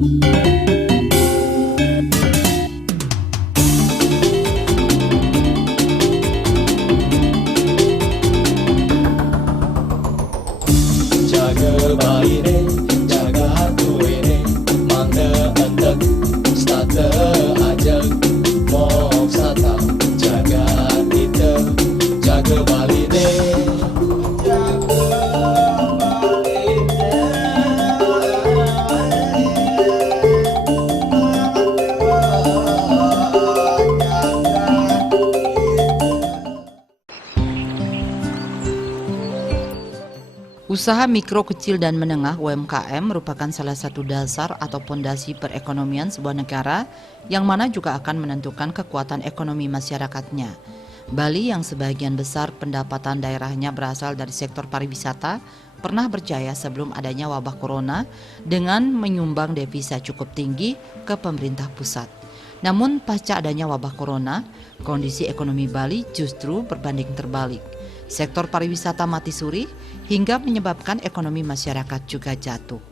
Jaga bayi jaga hatu ini, mangga entek, stata aja, mok sata, jaga kita, jaga bayi Usaha mikro, kecil, dan menengah (UMKM) merupakan salah satu dasar atau pondasi perekonomian sebuah negara yang mana juga akan menentukan kekuatan ekonomi masyarakatnya. Bali yang sebagian besar pendapatan daerahnya berasal dari sektor pariwisata pernah berjaya sebelum adanya wabah corona dengan menyumbang devisa cukup tinggi ke pemerintah pusat. Namun pasca adanya wabah corona, kondisi ekonomi Bali justru berbanding terbalik. Sektor pariwisata mati suri hingga menyebabkan ekonomi masyarakat juga jatuh.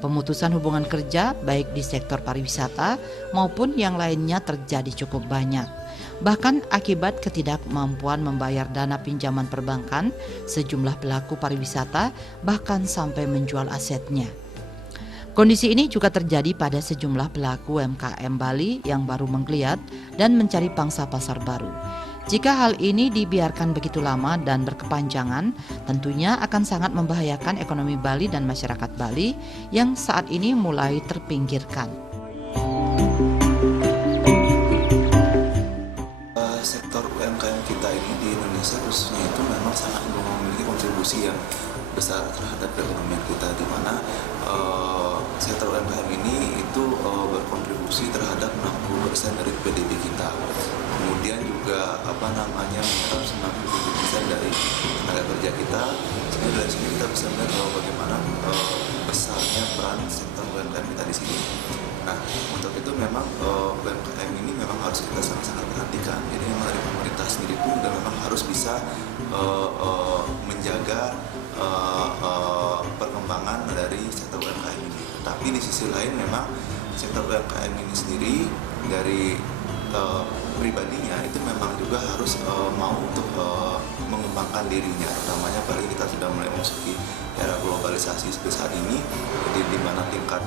Pemutusan hubungan kerja baik di sektor pariwisata maupun yang lainnya terjadi cukup banyak. Bahkan akibat ketidakmampuan membayar dana pinjaman perbankan, sejumlah pelaku pariwisata bahkan sampai menjual asetnya. Kondisi ini juga terjadi pada sejumlah pelaku UMKM Bali yang baru menggeliat dan mencari pangsa pasar baru. Jika hal ini dibiarkan begitu lama dan berkepanjangan, tentunya akan sangat membahayakan ekonomi Bali dan masyarakat Bali yang saat ini mulai terpinggirkan. Sektor UMKM kita ini di Indonesia khususnya itu memang sangat memiliki kontribusi yang besar terhadap perekonomian kita, di mana sektor UMKM ini itu berkontribusi terhadap 60% dari PDB kita. Kemudian juga menyerap 97% dari tenaga kerja kita. Sehingga dari sini kita bisa melihat bahwa bagaimana besarnya peran sektor UMKM kita di sini. Nah, untuk itu memang UMKM ini memang harus kita sangat-sangat perhatikan. Jadi memang dari pemerintah sendiri pun dan memang harus bisa menjaga perkembangan dari sektor UMKM ini. Tapi di sisi lain memang sektor UMKM ini sendiri dari pribadinya itu memang juga harus mau untuk mengembangkan dirinya, utamanya apalagi kita sudah mulai memasuki era globalisasi seperti saat ini, jadi di mana tingkat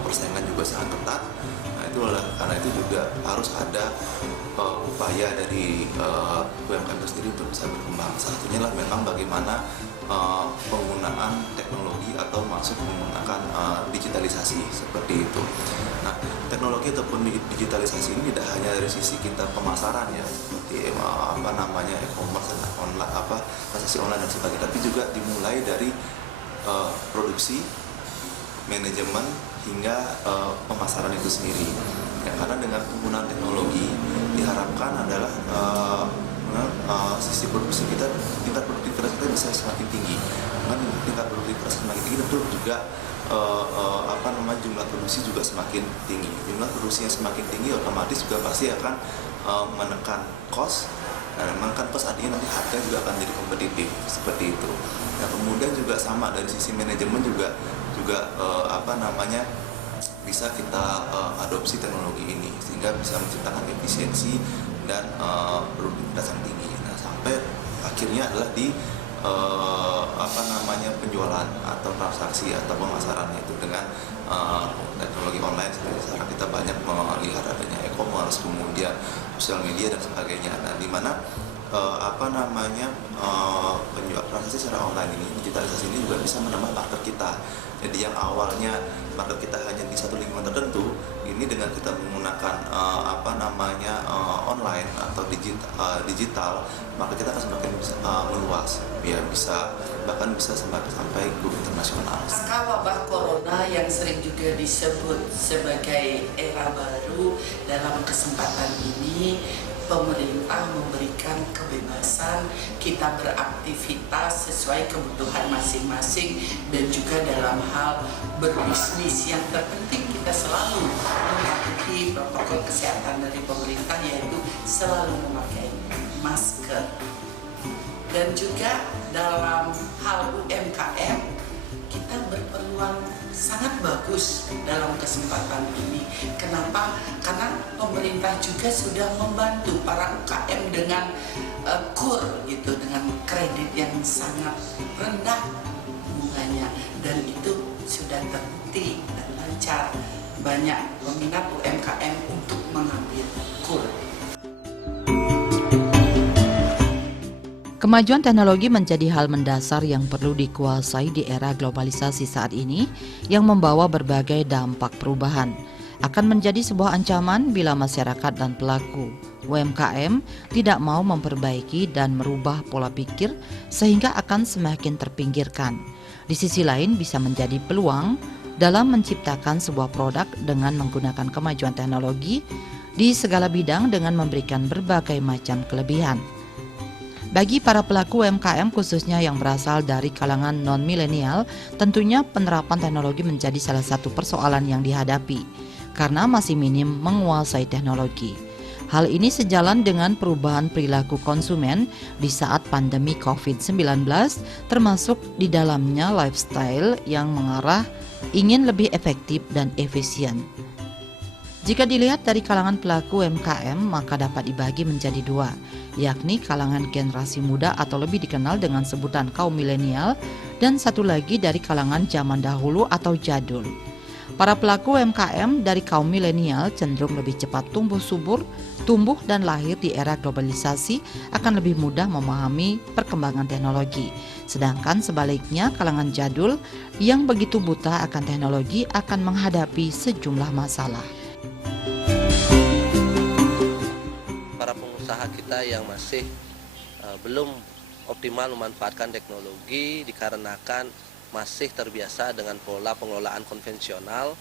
persaingan juga sangat ketat. Nah, itulah karena itu juga harus ada upaya dari UMKM itu sendiri untuk bisa berkembang. Satunya lah memang bagaimana penggunaan teknologi atau masuk menggunakan digitalisasi seperti itu. Nah, teknologi ataupun digitalisasi ini tidak hanya dari sisi kita pemasaran ya, seperti e-commerce dan online transaksi online dan sebagainya, tapi juga dimulai dari produksi, manajemen hingga pemasaran itu sendiri. Ya, karena dengan penggunaan teknologi diharapkan adalah sisi produksi kita, tingkat produktivitas kita bisa semakin tinggi. Dengan tingkat produktivitas semakin tinggi tentu juga jumlah produksi juga semakin tinggi. Jumlah produksi yang semakin tinggi otomatis juga pasti akan menekan cost. Nah, menekan cost artinya nanti harga juga akan jadi kompetitif seperti itu. Nah, kemudian juga sama dari sisi manajemen juga bisa kita adopsi teknologi ini sehingga bisa menciptakan efisiensi dan produktivitas yang tinggi. Nah, sampai akhirnya adalah di penjualan atau transaksi atau pemasaran itu dengan teknologi online. Seperti sekarang kita banyak melihat adanya e-commerce, kemudian sosial media dan sebagainya. Nah, di mana penjual transaksi secara online ini, digitalisasi ini juga bisa menambah market kita. Jadi yang awalnya market kita hanya di satu lingkungan tertentu, ini dengan kita menggunakan online atau digital, maka kita akan semakin meluas, ya bahkan bisa sampai go internasional. Pasca wabah corona yang sering juga disebut sebagai era baru, dalam kesempatan ini pemerintah memberikan kebebasan kita beraktivitas sesuai kebutuhan masing-masing dan juga dalam hal berbisnis. Yang terpenting kita selalu mematuhi protokol kesehatan dari pemerintah, yaitu selalu memakai masker. Dan juga dalam hal UMKM, kita berpeluang sangat bagus dalam kesempatan ini. Kenapa? Karena pemerintah juga sudah membantu para UKM dengan KUR gitu, dengan kredit yang sangat rendah bunganya, dan itu sudah terbukti dan lancar. Banyak peminat UMKM untuk mengambil KUR. Kemajuan teknologi menjadi hal mendasar yang perlu dikuasai di era globalisasi saat ini yang membawa berbagai dampak perubahan. Akan menjadi sebuah ancaman bila masyarakat dan pelaku UMKM tidak mau memperbaiki dan merubah pola pikir sehingga akan semakin terpinggirkan. Di sisi lain bisa menjadi peluang dalam menciptakan sebuah produk dengan menggunakan kemajuan teknologi di segala bidang dengan memberikan berbagai macam kelebihan. Bagi para pelaku UMKM khususnya yang berasal dari kalangan non-milenial, tentunya penerapan teknologi menjadi salah satu persoalan yang dihadapi karena masih minim menguasai teknologi. Hal ini sejalan dengan perubahan perilaku konsumen di saat pandemi COVID-19, termasuk di dalamnya lifestyle yang mengarah ingin lebih efektif dan efisien. Jika dilihat dari kalangan pelaku UMKM, maka dapat dibagi menjadi dua, yakni kalangan generasi muda atau lebih dikenal dengan sebutan kaum milenial, dan satu lagi dari kalangan zaman dahulu atau jadul. Para pelaku UMKM dari kaum milenial cenderung lebih cepat tumbuh dan lahir di era globalisasi, akan lebih mudah memahami perkembangan teknologi. Sedangkan sebaliknya kalangan jadul yang begitu buta akan teknologi akan menghadapi sejumlah masalah. Para pengusaha kita yang masih belum optimal memanfaatkan teknologi dikarenakan masih terbiasa dengan pola pengelolaan konvensional,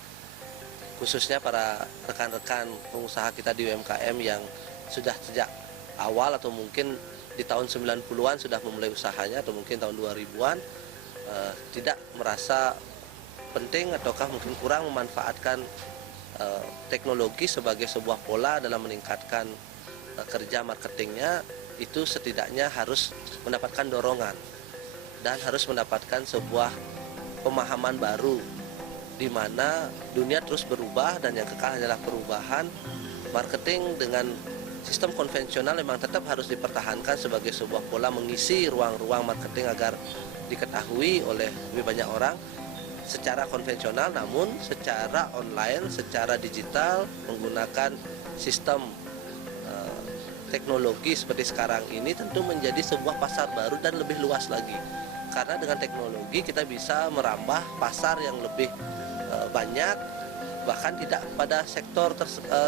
khususnya para rekan-rekan pengusaha kita di UMKM yang sudah sejak awal atau mungkin di tahun 90-an sudah memulai usahanya atau mungkin tahun 2000-an tidak merasa penting ataukah mungkin kurang memanfaatkan teknologi sebagai sebuah pola dalam meningkatkan kerja marketingnya, itu setidaknya harus mendapatkan dorongan dan harus mendapatkan sebuah pemahaman baru di mana dunia terus berubah dan yang kekal hanyalah perubahan. Marketing dengan sistem konvensional memang tetap harus dipertahankan sebagai sebuah pola mengisi ruang-ruang marketing agar diketahui oleh lebih banyak orang secara konvensional, namun secara online, secara digital menggunakan sistem teknologi seperti sekarang ini tentu menjadi sebuah pasar baru dan lebih luas lagi. Karena dengan teknologi kita bisa merambah pasar yang lebih banyak, bahkan tidak pada sektor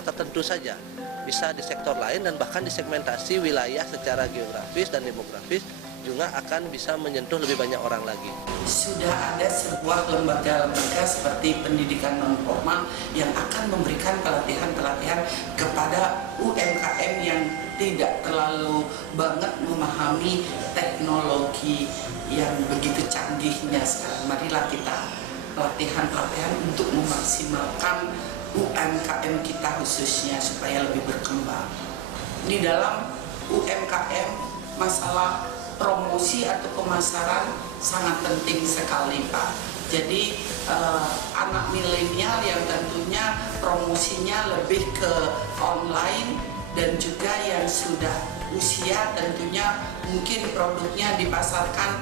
tertentu saja, bisa di sektor lain dan bahkan disegmentasi wilayah secara geografis dan demografis juga akan bisa menyentuh lebih banyak orang lagi. Sudah ada sebuah lembaga-lembaga seperti pendidikan non-formal yang akan memberikan pelatihan-pelatihan kepada UMKM yang tidak terlalu banget memahami teknologi yang begitu canggihnya sekarang. Marilah kita pelatihan-pelatihan untuk memaksimalkan UMKM kita khususnya supaya lebih berkembang. Di dalam UMKM masalah promosi atau pemasaran sangat penting sekali, Pak. Jadi anak milenial yang tentunya promosinya lebih ke online dan juga yang sudah usia tentunya mungkin produknya dipasarkan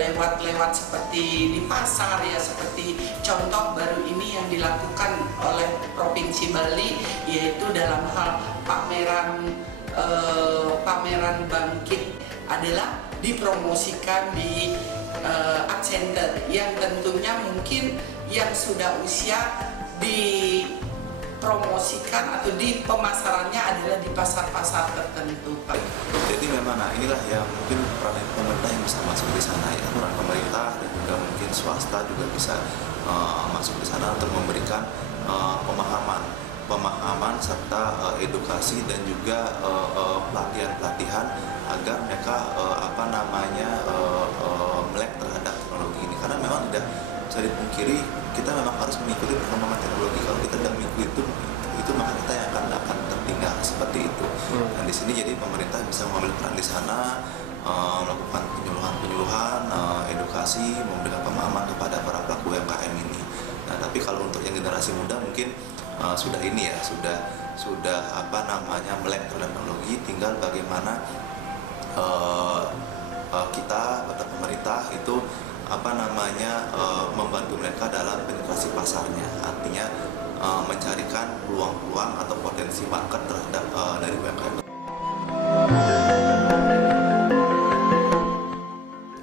lewat seperti di pasar ya, seperti contoh baru ini yang dilakukan oleh Provinsi Bali yaitu dalam hal pameran bangkit adalah dipromosikan di art center yang tentunya mungkin yang sudah usia dipromosikan atau di pemasarannya adalah di pasar-pasar tertentu, Pak. Jadi memang inilah yang mungkin peran pemerintah yang bisa masuk di sana ya, peran pemerintah dan juga mungkin swasta juga bisa masuk di sana untuk memberikan pemahaman serta edukasi dan juga pelatihan-pelatihan agar mereka melek terhadap teknologi ini, karena memang tidak bisa dipungkiri kita memang harus mengikuti perkembangan teknologi. Kalau kita tidak mengikuti itu maka kita yang akan tertinggal seperti itu. Dan di sini jadi pemerintah bisa mengambil peran di sana melakukan penyuluhan, edukasi, memberikan pemahaman kepada para pelaku UMKM ini. Nah, tapi kalau untuk yang generasi muda mungkin sudah ini ya, sudah melek teknologi, tinggal bagaimana kita atau pemerintah itu membantu mereka dalam penetrasi pasarnya, artinya mencarikan peluang-peluang atau potensi market terhadap dari UMKM.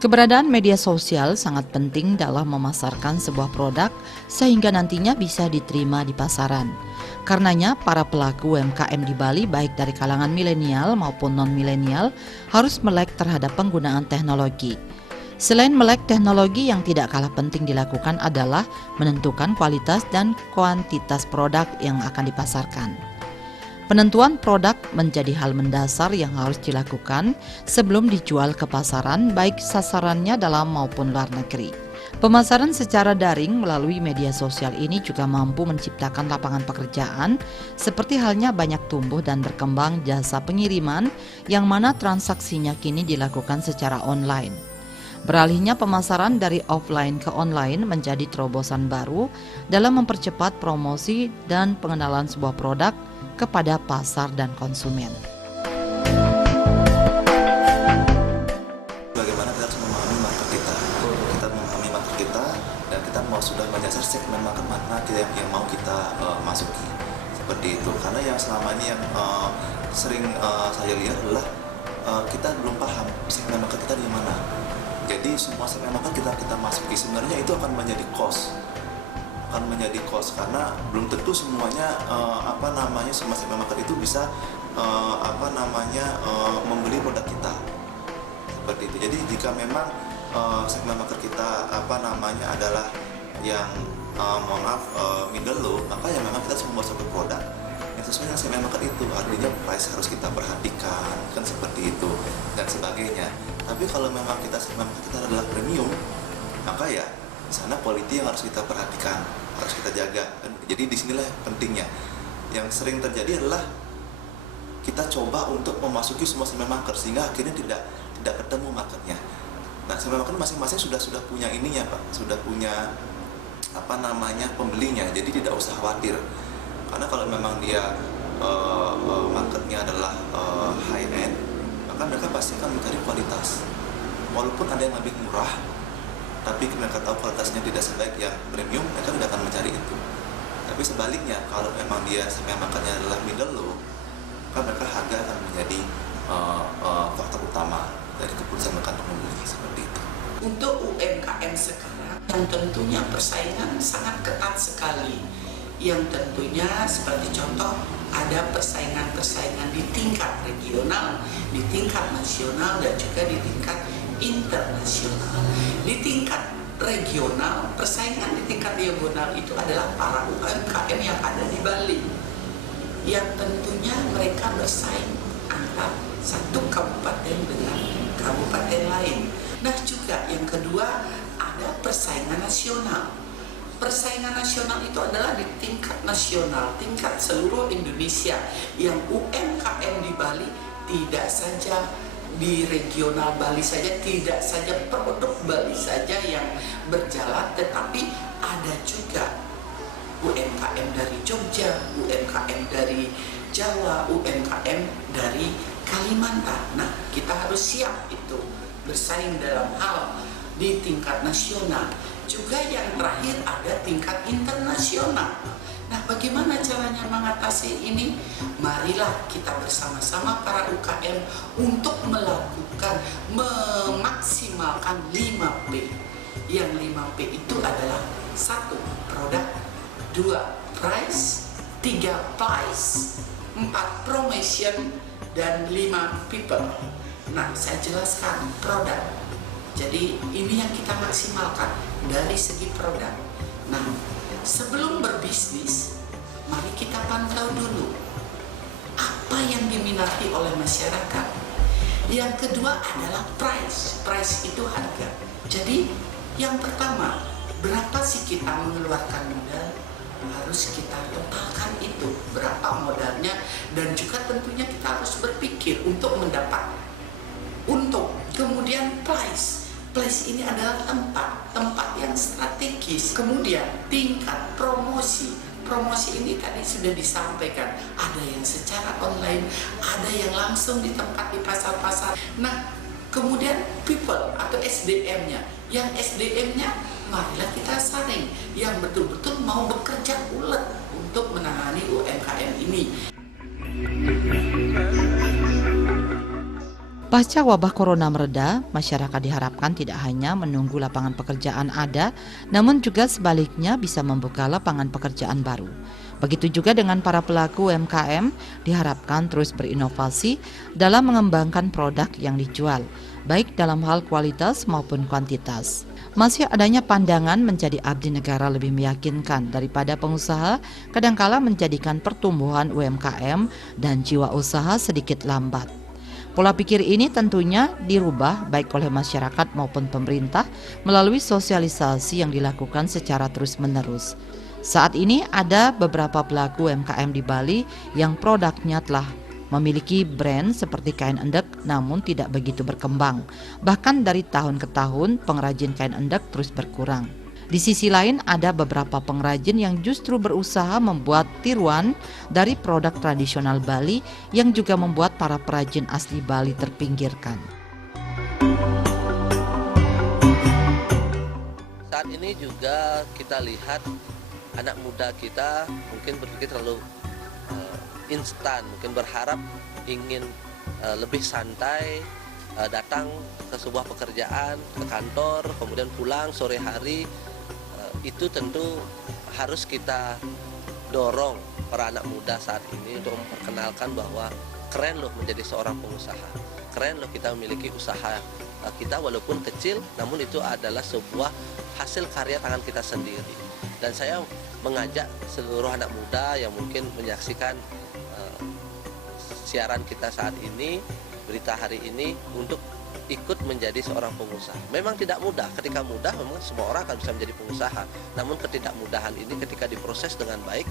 Keberadaan media sosial sangat penting dalam memasarkan sebuah produk sehingga nantinya bisa diterima di pasaran. Karenanya, para pelaku UMKM di Bali baik dari kalangan milenial maupun non-milenial harus melek terhadap penggunaan teknologi. Selain melek teknologi, yang tidak kalah penting dilakukan adalah menentukan kualitas dan kuantitas produk yang akan dipasarkan. Penentuan produk menjadi hal mendasar yang harus dilakukan sebelum dijual ke pasaran, baik sasarannya dalam maupun luar negeri. Pemasaran secara daring melalui media sosial ini juga mampu menciptakan lapangan pekerjaan, seperti halnya banyak tumbuh dan berkembang jasa pengiriman yang mana transaksinya kini dilakukan secara online. Beralihnya pemasaran dari offline ke online menjadi terobosan baru dalam mempercepat promosi dan pengenalan sebuah produk kepada pasar dan konsumen. Bagaimana kita harus memahami market kita? Kita memahami market kita dan kita sudah menyasar segmen market mana yang mau kita masuki. Seperti itu. Karena yang selama ini yang sering saya lihat adalah kita belum paham segmen market kita di mana. Jadi semua segmen market kita masuki sebenarnya itu akan menjadi cost. Karena belum tentu semuanya semua segmen market itu bisa membeli produk kita seperti itu. Jadi jika memang segmen market kita adalah yang middle low, maka ya memang kita harus membuat satu produk yang sesuai dengan segmen market itu, artinya price harus kita perhatikan kan seperti itu dan sebagainya. Tapi kalau memang segmen market kita adalah premium, maka ya sana quality yang harus kita perhatikan, harus kita jaga. Jadi disinilah pentingnya. Yang sering terjadi adalah kita coba untuk memasuki semua segmen market sehingga akhirnya tidak ketemu marketnya. Nah, segmen market masing-masing sudah punya ininya Pak, sudah punya pembelinya. Jadi tidak usah khawatir. Karena kalau memang dia marketnya adalah high end, maka mereka pasti akan mencari kualitas. Walaupun ada yang lebih murah, tapi mereka tahu kualitasnya tidak sebaik yang premium, mereka tidak akan mencari itu. Tapi sebaliknya, kalau memang dia segmen marketnya adalah middle low, maka mereka harga akan menjadi faktor utama dari keputusan mereka untuk membeli seperti itu. Untuk UMKM sekarang yang tentunya persaingan sangat ketat sekali. Yang tentunya seperti contoh ada persaingan di tingkat regional, di tingkat nasional dan juga di tingkat internasional. Di tingkat regional, persaingan di tingkat regional itu adalah para UMKM yang ada di Bali, yang tentunya mereka bersaing antara satu kabupaten dengan kabupaten lain. Nah juga yang kedua ada persaingan nasional. Persaingan nasional itu adalah di tingkat nasional, tingkat seluruh Indonesia, yang UMKM di Bali tidak saja di regional Bali saja, tidak saja produk Bali saja yang berjalan, tetapi ada juga UMKM dari Jogja, UMKM dari Jawa, UMKM dari Kalimantan. Nah, kita harus siap itu bersaing dalam hal di tingkat nasional. Juga yang terakhir ada tingkat internasional. Nah, bagaimana caranya mengatasi ini? Marilah kita bersama-sama para UKM untuk memaksimalkan 5P. Yang 5P itu adalah 1. Produk, 2. Price, 3. Place, 4. Promotion, dan 5. People. Nah, saya jelaskan produk. Jadi ini yang kita maksimalkan dari segi produk. Nah, sebelum berbisnis, mari kita pantau dulu apa yang diminati oleh masyarakat. Yang kedua adalah price. Price itu harga. Jadi yang pertama, berapa sih kita mengeluarkan modal? Harus kita totalkan itu, berapa modalnya, dan juga tentunya kita harus berpikir untuk mendapat untung, Place ini adalah tempat yang strategis. Kemudian tingkat promosi ini tadi sudah disampaikan, ada yang secara online, ada yang langsung di tempat di pasar-pasar. Nah, kemudian people atau SDM-nya, marilah kita saring yang betul-betul mau bekerja ulet untuk menangani UMKM ini. Pasca wabah corona mereda, masyarakat diharapkan tidak hanya menunggu lapangan pekerjaan ada, namun juga sebaliknya bisa membuka lapangan pekerjaan baru. Begitu juga dengan para pelaku UMKM, diharapkan terus berinovasi dalam mengembangkan produk yang dijual, baik dalam hal kualitas maupun kuantitas. Masih adanya pandangan menjadi abdi negara lebih meyakinkan daripada pengusaha, kadangkala menjadikan pertumbuhan UMKM dan jiwa usaha sedikit lambat. Pola pikir ini tentunya dirubah baik oleh masyarakat maupun pemerintah melalui sosialisasi yang dilakukan secara terus-menerus. Saat ini ada beberapa pelaku UMKM di Bali yang produknya telah memiliki brand seperti kain endek namun tidak begitu berkembang. Bahkan dari tahun ke tahun pengrajin kain endek terus berkurang. Di sisi lain ada beberapa pengrajin yang justru berusaha membuat tiruan dari produk tradisional Bali yang juga membuat para perajin asli Bali terpinggirkan. Saat ini juga kita lihat anak muda kita mungkin berpikir terlalu instan, mungkin berharap ingin lebih santai, datang ke sebuah pekerjaan, ke kantor, kemudian pulang sore hari. Itu tentu harus kita dorong para anak muda saat ini untuk memperkenalkan bahwa keren loh menjadi seorang pengusaha, keren loh kita memiliki usaha kita walaupun kecil, namun itu adalah sebuah hasil karya tangan kita sendiri. Dan saya mengajak seluruh anak muda yang mungkin menyaksikan siaran kita saat ini, berita hari ini, untuk ikut menjadi seorang pengusaha. Memang tidak mudah, ketika mudah memang semua orang akan bisa menjadi pengusaha. Namun ketidakmudahan ini ketika diproses dengan baik,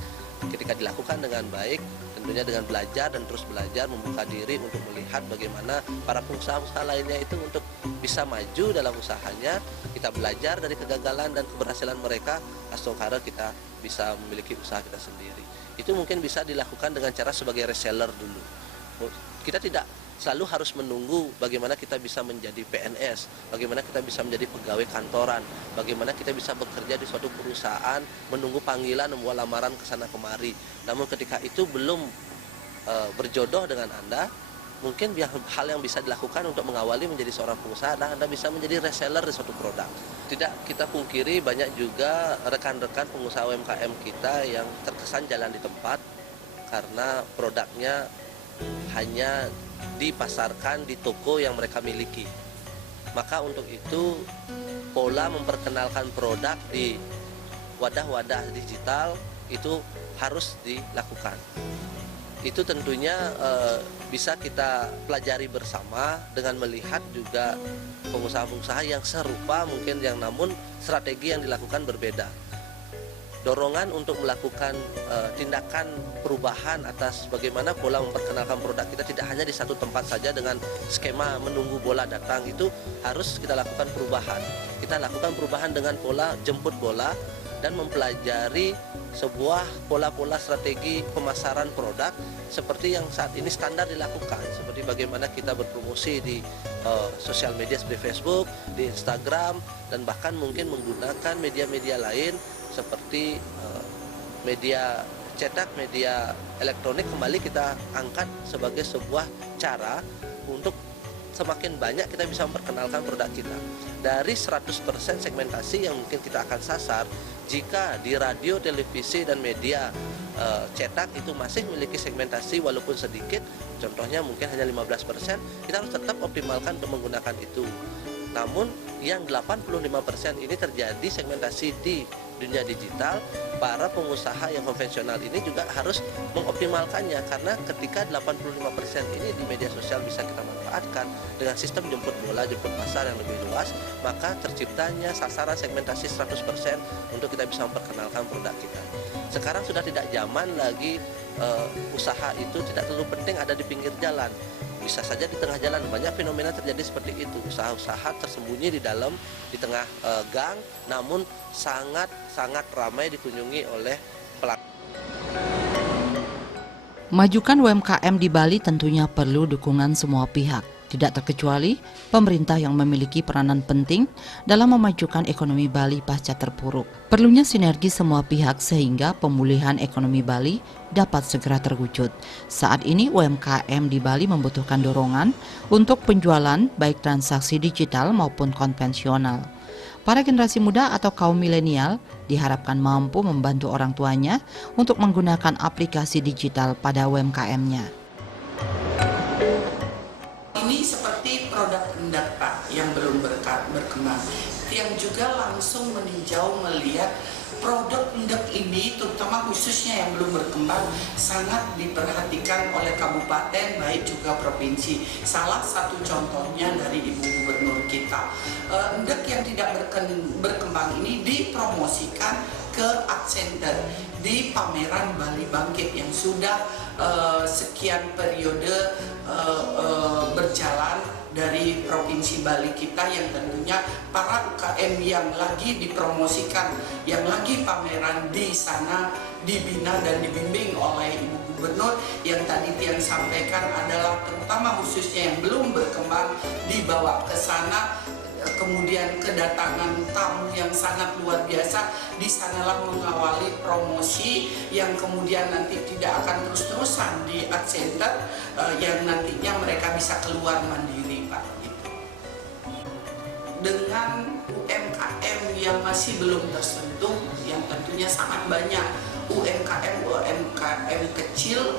ketika dilakukan dengan baik, tentunya dengan belajar dan terus belajar, membuka diri untuk melihat bagaimana para pengusaha-pengusaha lainnya itu untuk bisa maju dalam usahanya. Kita belajar dari kegagalan dan keberhasilan mereka, astagfirullah kita bisa memiliki usaha kita sendiri. Itu mungkin bisa dilakukan dengan cara sebagai reseller dulu. Kita tidak selalu harus menunggu bagaimana kita bisa menjadi PNS, bagaimana kita bisa menjadi pegawai kantoran, bagaimana kita bisa bekerja di suatu perusahaan, menunggu panggilan, membuat lamaran ke sana kemari. Namun ketika itu belum berjodoh dengan Anda, mungkin hal yang bisa dilakukan untuk mengawali menjadi seorang pengusaha adalah Anda bisa menjadi reseller di suatu produk. Tidak kita pungkiri, banyak juga rekan-rekan pengusaha UMKM kita yang terkesan jalan di tempat karena produknya hanya dipasarkan di toko yang mereka miliki. Maka untuk itu pola memperkenalkan produk di wadah-wadah digital itu harus dilakukan. Itu tentunya bisa kita pelajari bersama dengan melihat juga pengusaha-pengusaha yang serupa mungkin, yang namun strategi yang dilakukan berbeda. Dorongan untuk melakukan tindakan perubahan atas bagaimana pola memperkenalkan produk kita tidak hanya di satu tempat saja dengan skema menunggu bola datang. Itu harus kita lakukan perubahan. Kita lakukan perubahan dengan pola jemput bola dan mempelajari sebuah pola-pola strategi pemasaran produk seperti yang saat ini standar dilakukan, seperti bagaimana kita berpromosi di sosial media seperti Facebook, di Instagram, dan bahkan mungkin menggunakan media-media lain seperti media cetak, media elektronik kembali kita angkat sebagai sebuah cara untuk semakin banyak kita bisa memperkenalkan produk kita. Dari 100% segmentasi yang mungkin kita akan sasar, jika di radio, televisi, dan media cetak itu masih memiliki segmentasi walaupun sedikit, contohnya mungkin hanya 15%, kita harus tetap optimalkan untuk menggunakan itu. Namun yang 85% ini terjadi segmentasi di dunia digital, para pengusaha yang konvensional ini juga harus mengoptimalkannya, karena ketika 85% ini di media sosial bisa kita manfaatkan dengan sistem jemput bola, jemput pasar yang lebih luas, maka terciptanya sasaran segmentasi 100% untuk kita bisa memperkenalkan produk kita. Sekarang sudah tidak zaman lagi usaha itu tidak terlalu penting ada di pinggir jalan. bisa saja di tengah jalan. Banyak fenomena terjadi seperti itu, usaha-usaha tersembunyi di dalam, di tengah gang, namun sangat ramai dikunjungi oleh pelaku. Majukan UMKM di Bali tentunya perlu dukungan semua pihak, tidak terkecuali pemerintah yang memiliki peranan penting dalam memajukan ekonomi Bali pasca terpuruk. Perlunya sinergi semua pihak sehingga pemulihan ekonomi Bali dapat segera terwujud. Saat ini UMKM di Bali membutuhkan dorongan untuk penjualan baik transaksi digital maupun konvensional. Para generasi muda atau kaum milenial diharapkan mampu membantu orang tuanya untuk menggunakan aplikasi digital pada UMKM-nya. Ini seperti produk hendak Pak yang belum berkembang, yang juga langsung meninjau melihat produk hendak ini, terutama khususnya yang belum berkembang, sangat diperhatikan oleh kabupaten baik juga provinsi. Salah satu contohnya dari Ibu Gubernur kita, hendak yang tidak berkembang ini dipromosikan ke Art Center di pameran Bali Bangkit yang sudah sekian periode berjalan dari Provinsi Bali kita, yang tentunya para UKM yang lagi dipromosikan, yang lagi pameran di sana dibina dan dibimbing oleh Ibu Gubernur. Yang tadi Tian sampaikan adalah terutama khususnya yang belum berkembang dibawa ke sana, kemudian kedatangan tamu yang sangat luar biasa. Di sanalah mengawali promosi yang kemudian nanti tidak akan terus-terusan di Art Center, yang nantinya mereka bisa keluar mandiri Pak. Dengan UMKM yang masih belum tersentuh, yang tentunya sangat banyak UMKM kecil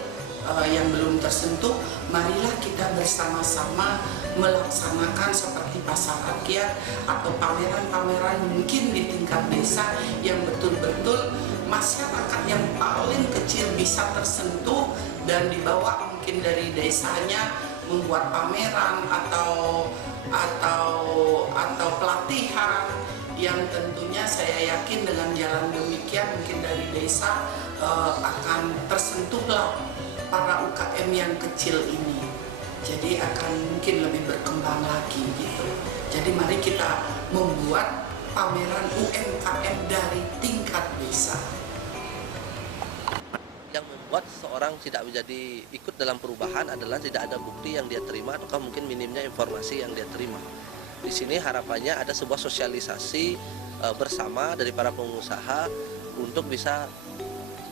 yang belum tersentuh, marilah kita bersama-sama melaksanakan seperti pasar rakyat atau pameran-pameran mungkin di tingkat desa yang betul-betul masyarakat yang paling kecil bisa tersentuh dan dibawa mungkin dari desanya membuat pameran atau pelatihan yang tentunya saya yakin dengan jalan demikian mungkin dari desa akan tersentuhlah para UKM yang kecil ini, jadi akan mungkin lebih berkembang lagi gitu. Jadi mari kita membuat pameran UMKM dari tingkat desa. Yang membuat seorang tidak menjadi ikut dalam perubahan adalah tidak ada bukti yang dia terima atau mungkin minimnya informasi yang dia terima. Di sini harapannya ada sebuah sosialisasi bersama dari para pengusaha untuk bisa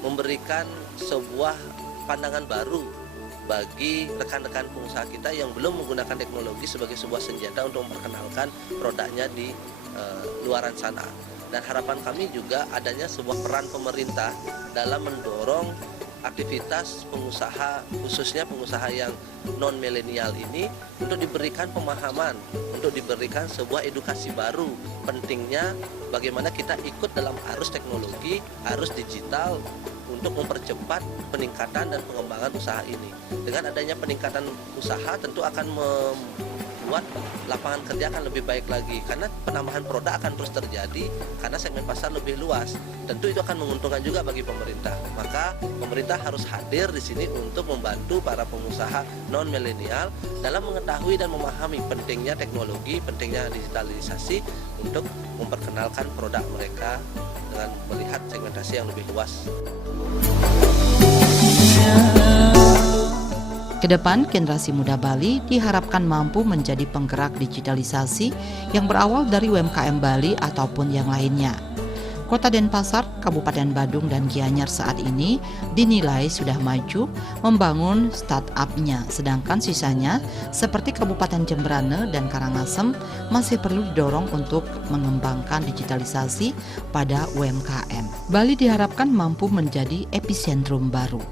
memberikan sebuah pandangan baru bagi rekan-rekan pengusaha kita yang belum menggunakan teknologi sebagai sebuah senjata untuk memperkenalkan produknya di luaran sana. Dan harapan kami juga adanya sebuah peran pemerintah dalam mendorong aktivitas pengusaha, khususnya pengusaha yang non-milenial ini, untuk diberikan pemahaman, untuk diberikan sebuah edukasi baru pentingnya bagaimana kita ikut dalam arus teknologi, arus digital untuk mempercepat peningkatan dan pengembangan usaha ini. Dengan adanya peningkatan usaha tentu akan membuat lapangan kerja akan lebih baik lagi, karena penambahan produk akan terus terjadi karena segmen pasar lebih luas. Tentu itu akan menguntungkan juga bagi pemerintah. Maka pemerintah harus hadir di sini untuk membantu para pengusaha non milenial dalam mengetahui dan memahami pentingnya teknologi, pentingnya digitalisasi untuk memperkenalkan produk mereka dengan melihat segmentasi yang lebih luas. Kedepan, generasi muda Bali diharapkan mampu menjadi penggerak digitalisasi yang berawal dari UMKM Bali ataupun yang lainnya. Kota Denpasar, Kabupaten Badung, dan Gianyar saat ini dinilai sudah maju membangun startup-nya, sedangkan sisanya seperti Kabupaten Jemberane dan Karangasem masih perlu didorong untuk mengembangkan digitalisasi pada UMKM. Bali diharapkan mampu menjadi epicentrum baru.